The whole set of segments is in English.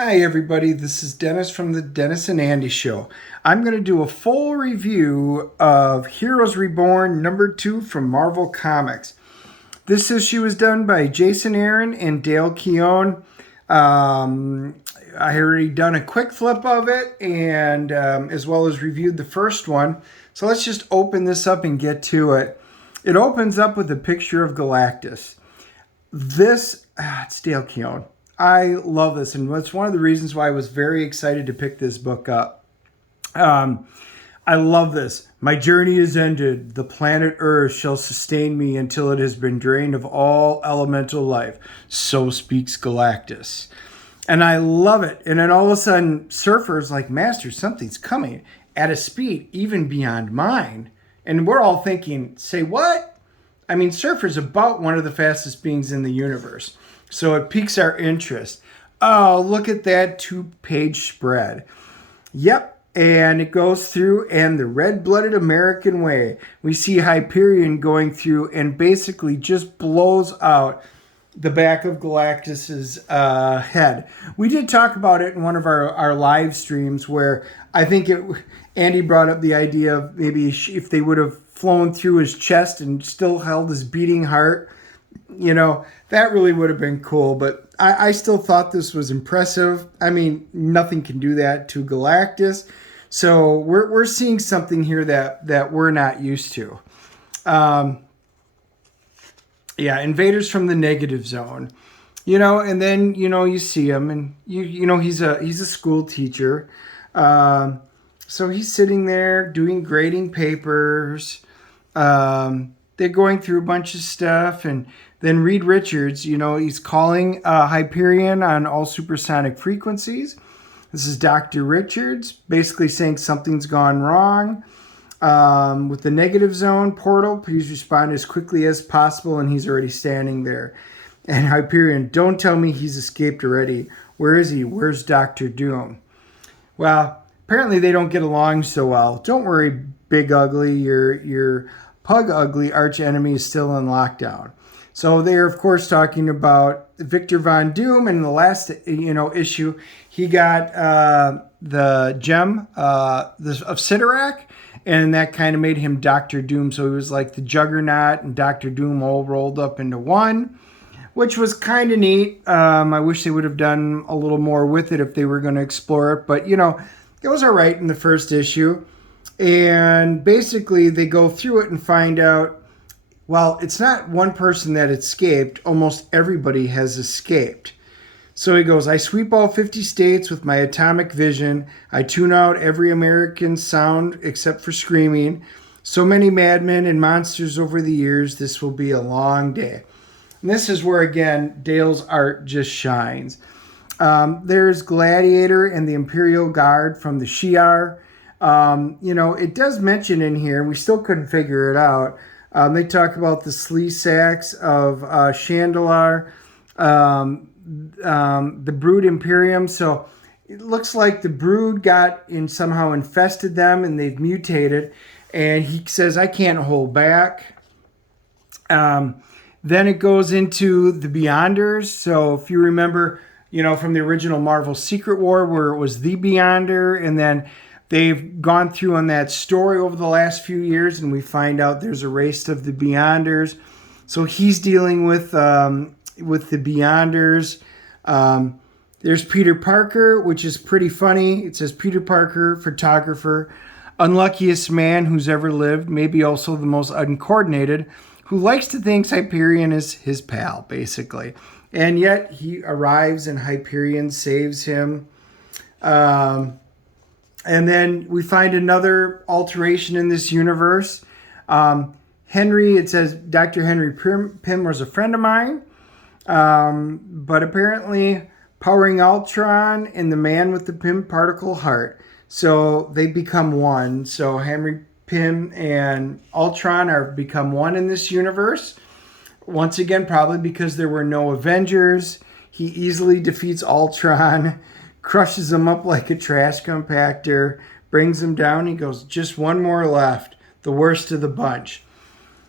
Hi everybody, this is Dennis from the Dennis and Andy Show. I'm going to do a full review of Heroes Reborn #2 from Marvel Comics. This issue was done by Jason Aaron and Dale Keown. I already done a quick flip of it and as well as reviewed the first one. So let's just open this up and get to it. It opens up with a picture of Galactus. It's Dale Keown. I love this, and it's one of the reasons why I was very excited to pick this book up. I love this. My journey is ended. The planet Earth shall sustain me until it has been drained of all elemental life. So speaks Galactus. And I love it. And then all of a sudden, Surfer's like, Master, something's coming at a speed even beyond mine. And we're all thinking, say what? I mean, Surfer's about one of the fastest beings in the universe. So it piques our interest. Oh, look at that 2-page spread. Yep, and it goes through, and the red-blooded American way. We see Hyperion going through and basically just blows out the back of Galactus's head. We did talk about it in one of our live streams where I think Andy brought up the idea of maybe if they would have flown through his chest and still held his beating heart. You know, that really would have been cool, but I still thought this was impressive. I mean, nothing can do that to Galactus. So we're seeing something here that we're not used to. Invaders from the negative zone. You know, and then, you know, you see him and you know he's a school teacher. So he's sitting there doing grading papers. They're going through a bunch of stuff, and then Reed Richards, you know, he's calling Hyperion on all supersonic frequencies. This is Dr. Richards, basically saying something's gone wrong. With the negative zone portal, please respond as quickly as possible, and he's already standing there. And Hyperion, don't tell me he's escaped already. Where is he? Where's Dr. Doom? Well, apparently they don't get along so well. Don't worry, Big Ugly, your Pug Ugly archenemy is still in lockdown. So they're, of course, talking about Victor Von Doom. In the last, issue, he got the gem of Sidorak, and that kind of made him Dr. Doom. So he was like the Juggernaut and Dr. Doom all rolled up into one, which was kind of neat. I wish they would have done a little more with it if they were going to explore it. But, you know, it was all right in the first issue. And basically they go through it and find out, well, it's not one person that escaped. Almost everybody has escaped. So he goes, I sweep all 50 states with my atomic vision. I tune out every American sound except for screaming. So many madmen and monsters over the years. This will be a long day. And this is where, again, Dale's art just shines. There's Gladiator and the Imperial Guard from the Shi'ar. It does mention in here, we still couldn't figure it out. They talk about the Sleesacks of Chandalar, the Brood Imperium. So it looks like the Brood got somehow infested them and they've mutated. And he says, I can't hold back. Then it goes into the Beyonders. So if you remember, from the original Marvel Secret War where it was the Beyonder, and then they've gone through on that story over the last few years, and we find out there's a race of the Beyonders. So he's dealing with the Beyonders. There's Peter Parker, which is pretty funny. It says Peter Parker, photographer, unluckiest man who's ever lived, maybe also the most uncoordinated, who likes to think Hyperion is his pal, basically. And yet he arrives and Hyperion saves him. And then we find another alteration in this universe. Henry, it says Dr. Henry Pym was a friend of mine. But apparently powering Ultron and the man with the Pym particle heart. So they become one. So Henry Pym and Ultron are become one in this universe. Once again, probably because there were no Avengers. He easily defeats Ultron, crushes him up like a trash compactor, brings him down. He goes, just one more left, the worst of the bunch.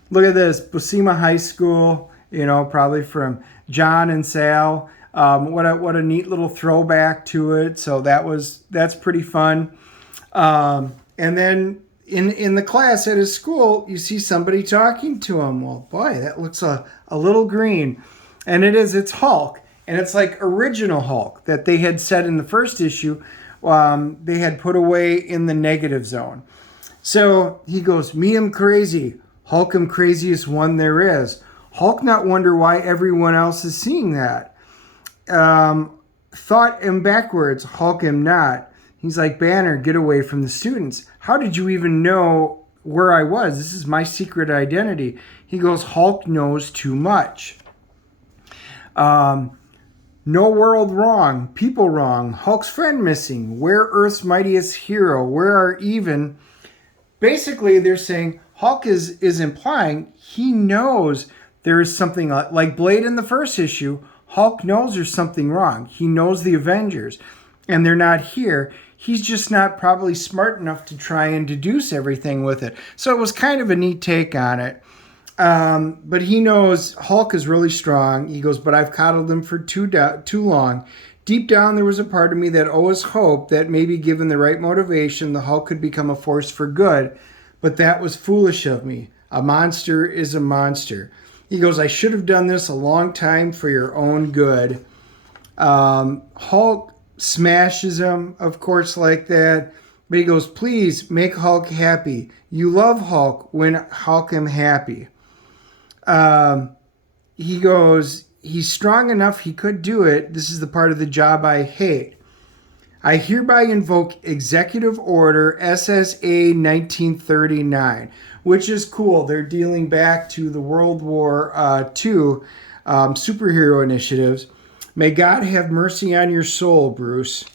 Look at this, Buscema High School, probably from John and Sal. What a neat little throwback to it. So that's pretty fun. And then in the class at his school, you see somebody talking to him. Well, boy, that looks a little green. And it's Hulk. And it's like original Hulk that they had said in the first issue, they had put away in the negative zone. So he goes, me am crazy. Hulk am craziest one there is. Hulk not wonder why everyone else is seeing that. Thought am backwards. Hulk am not. He's like, Banner, get away from the students. How did you even know where I was? This is my secret identity. He goes, Hulk knows too much. No world wrong, people wrong, Hulk's friend missing, where Earth's mightiest hero, where are even... Basically, they're saying Hulk is implying he knows there is something like Blade in the first issue. Hulk knows there's something wrong. He knows the Avengers, and they're not here. He's just not probably smart enough to try and deduce everything with it. So it was kind of a neat take on it. But he knows Hulk is really strong. He goes, but I've coddled him for too long. Deep down, there was a part of me that always hoped that maybe given the right motivation, the Hulk could become a force for good. But that was foolish of me. A monster is a monster. He goes, I should have done this a long time for your own good. Hulk smashes him, of course, like that. But he goes, please make Hulk happy. You love Hulk when Hulk am happy. He goes, he's strong enough, he could do it. This is the part of the job I hate. I hereby invoke Executive Order SSA 1939, which is cool. They're dealing back to the World War II superhero initiatives. May God have mercy on your soul, Bruce.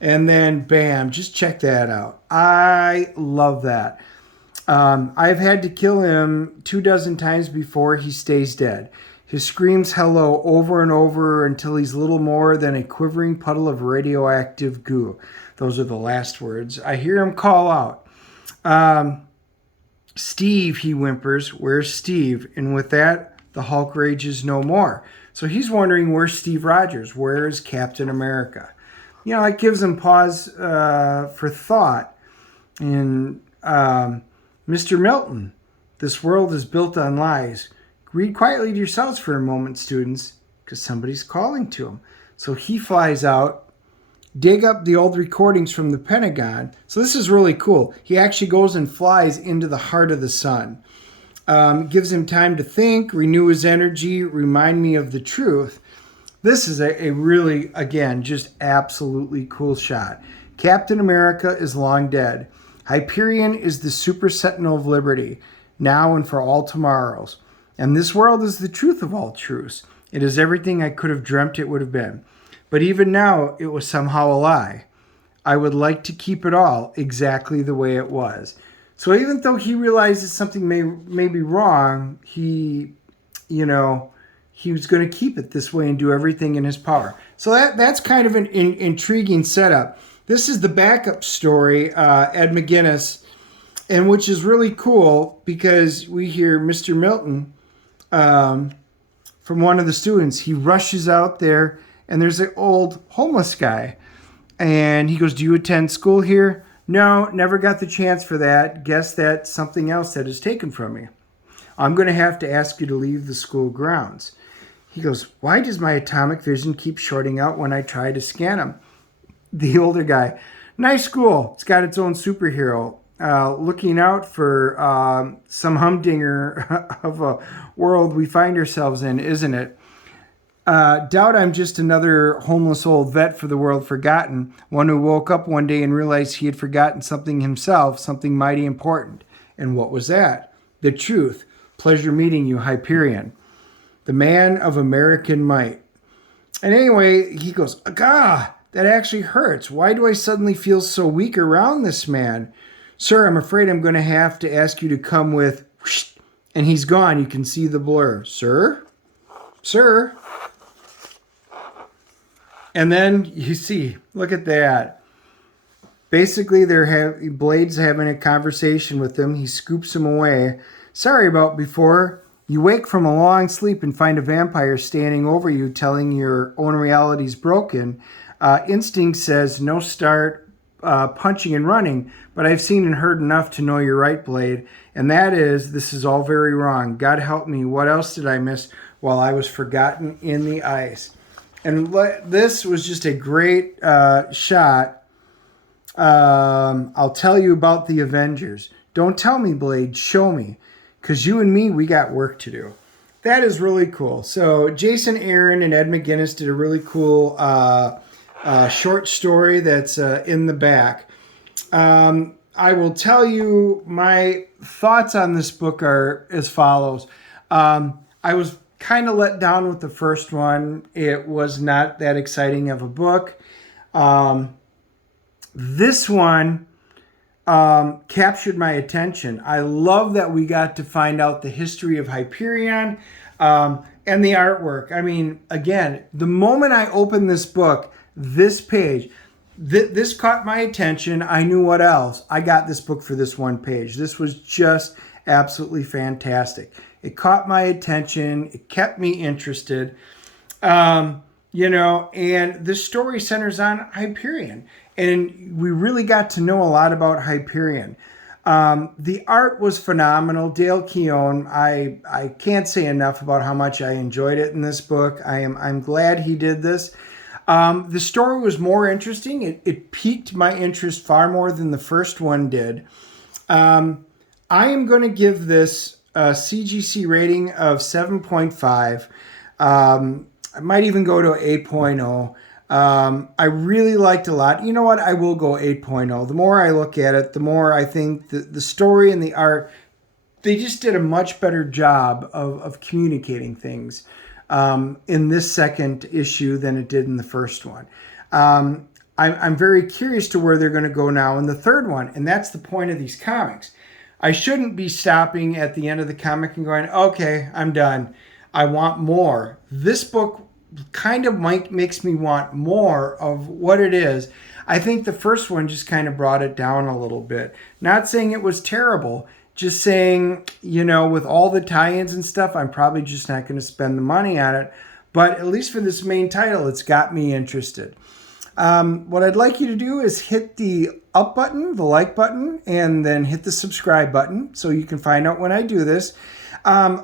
And then, bam, just check that out. I love that. I've had to kill him 24 times before he stays dead. His screams hello over and over until he's little more than a quivering puddle of radioactive goo. Those are the last words. I hear him call out. Steve, he whimpers. Where's Steve? And with that, the Hulk rages no more. So he's wondering, where's Steve Rogers? Where is Captain America? You know, it gives him pause for thought. And Mr. Milton, this world is built on lies. Read quietly to yourselves for a moment, students, because somebody's calling to him. So he flies out, dig up the old recordings from the Pentagon. So this is really cool. He actually goes and flies into the heart of the sun. Gives him time to think, renew his energy, remind me of the truth. This is a really, again, just absolutely cool shot. Captain America is long dead. Hyperion is the super-sentinel of liberty, now and for all tomorrows. And this world is the truth of all truths. It is everything I could have dreamt it would have been. But even now, it was somehow a lie. I would like to keep it all exactly the way it was. So even though he realizes something may be wrong, he was going to keep it this way and do everything in his power. So that's kind of an intriguing setup. This is the backup story, Ed McGuinness, and which is really cool because we hear Mr. Milton from one of the students. He rushes out there, and there's an old homeless guy. And he goes, do you attend school here? No, never got the chance for that. Guess that's something else that is taken from me. I'm going to have to ask you to leave the school grounds. He goes, why does my atomic vision keep shorting out when I try to scan him? The older guy, nice school. It's got its own superhero. Looking out for some humdinger of a world we find ourselves in, isn't it? Doubt I'm just another homeless old vet for the world forgotten, one who woke up one day and realized he had forgotten something himself, something mighty important. And what was that? The truth. Pleasure meeting you, Hyperion. The man of American might. And anyway, he goes, "Gah, that actually hurts. Why do I suddenly feel so weak around this man? Sir, I'm afraid I'm going to have to ask you to come with..." And he's gone. You can see the blur. Sir? Sir? And then you see, look at that. Basically, Blade's having a conversation with him. He scoops him away. Sorry about before. You wake from a long sleep and find a vampire standing over you telling your own reality's broken. Instinct says no start punching and running, but I've seen and heard enough to know you're right, Blade. And that is, this is all very wrong. God help me, what else did I miss while I was forgotten in the ice? And this was just a great shot. I'll tell you about the Avengers. Don't tell me, Blade, show me. Because you and me, we got work to do. That is really cool. So Jason Aaron and Ed McGuinness did a really cool short story that's in the back. I will tell you my thoughts on this book are as follows. I was kind of let down with the first one. It was not that exciting of a book. This one captured my attention. I love that we got to find out the history of Hyperion and the artwork. I mean, again, the moment I opened this book, this page, this caught my attention. I knew what else. I got this book for this one page. This was just absolutely fantastic. It caught my attention. It kept me interested. And the story centers on Hyperion. And we really got to know a lot about Hyperion. The art was phenomenal. Dale Keown, I can't say enough about how much I enjoyed it in this book. I'm glad he did this. The story was more interesting. It piqued my interest far more than the first one did. I am going to give this a CGC rating of 7.5. I might even go to 8.0. I really liked a lot. You know what? I will go 8.0. The more I look at it, the more I think the story and the art, they just did a much better job of communicating things in this second issue than it did in the first one. I'm very curious to where they're going to go now in the third one, and that's the point of these comics. I shouldn't be stopping at the end of the comic and going, okay, I'm done. I want more. This book kind of makes me want more of what it is. I think the first one just kind of brought it down a little bit. Not saying it was terrible, just saying, with all the tie-ins and stuff, I'm probably just not going to spend the money on it. But at least for this main title, it's got me interested. What I'd like you to do is hit the up button, the like button, and then hit the subscribe button so you can find out when I do this.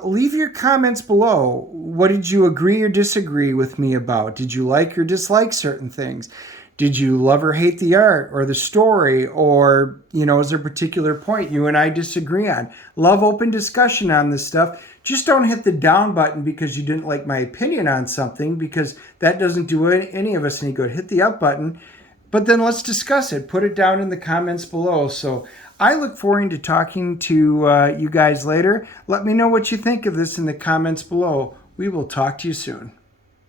Leave your comments below. What did you agree or disagree with me about? Did you like or dislike certain things? Did you love or hate the art or the story? Or, is there a particular point you and I disagree on? Love open discussion on this stuff. Just don't hit the down button because you didn't like my opinion on something, because that doesn't do any of us any good. Hit the up button, but then let's discuss it. Put it down in the comments below. So I look forward to talking to you guys later. Let me know what you think of this in the comments below. We will talk to you soon.